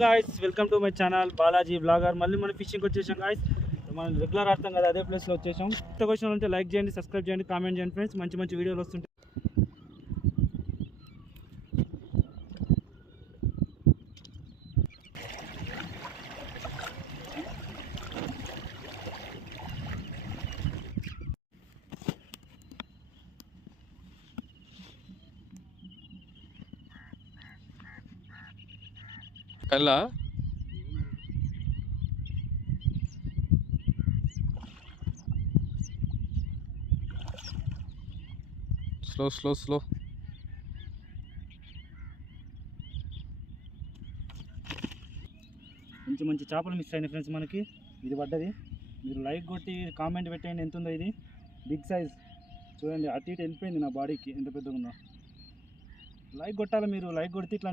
Guys welcome to my channel Balaji blogger. మళ్ళీ మనం fishing వచ్చేసాం గాయస్. మనం రెగ్యులర్ ఆడతాం కదా, అదే ప్లేస్లో వచ్చేసాం. కొత్త క్వశ్చన్ ఉంటే లైక్ చేయండి, సబ్స్క్రైబ్ చేయండి, కామెంట్ చేయండి ఫ్రెండ్స్. మంచి మంచి వీడియోలు వస్తుంటాయి. కల్లా స్లో స్లో స్లో మంచి మంచి చేపలు మిస్ అయినాయి ఫ్రెండ్స్. మనకి ఇది పడ్డది. మీరు లైక్ కొట్టి కామెంట్ పెట్టండి ఎంత ఉందో. ఇది బిగ్ సైజ్ చూడండి, అటు ఇటు వెళ్ళిపోయింది. నా బాడీకి ఎంత పెద్దగా ఉందో. లైక్ కొట్టాలి, మీరు లైక్ కొడితే ఇట్లా